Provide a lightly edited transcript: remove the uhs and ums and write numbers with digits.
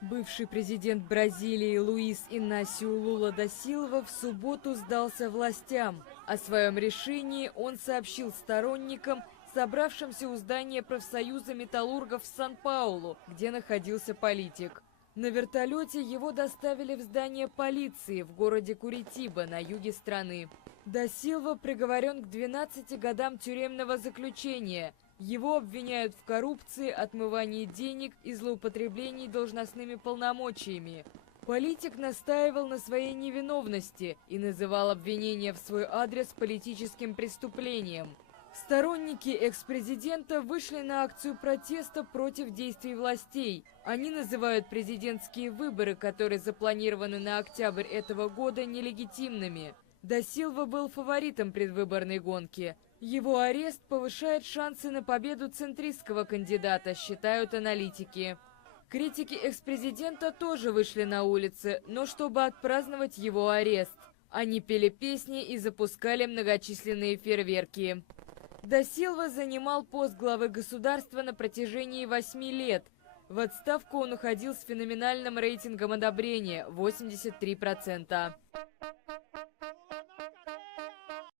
Бывший президент Бразилии Луис Инасиу Лула да Силва в субботу сдался властям. О своем решении он сообщил сторонникам, собравшимся у здания профсоюза металлургов в Сан-Паулу, где находился политик. На вертолете его доставили в здание полиции в городе Куритиба на юге страны. Да Силва приговорен к 12 годам тюремного заключения. Его обвиняют в коррупции, отмывании денег и злоупотреблении должностными полномочиями. Политик настаивал на своей невиновности и называл обвинения в свой адрес политическим преступлением. Сторонники экс-президента вышли на акцию протеста против действий властей. Они называют президентские выборы, которые запланированы на октябрь этого года, нелегитимными. Да Силва был фаворитом предвыборной гонки. Его арест повышает шансы на победу центристского кандидата, считают аналитики. Критики экс-президента тоже вышли на улицы, но чтобы отпраздновать его арест. Они пели песни и запускали многочисленные фейерверки. Да Силва занимал пост главы государства на протяжении 8 лет. В отставку он уходил с феноменальным рейтингом одобрения – 83%.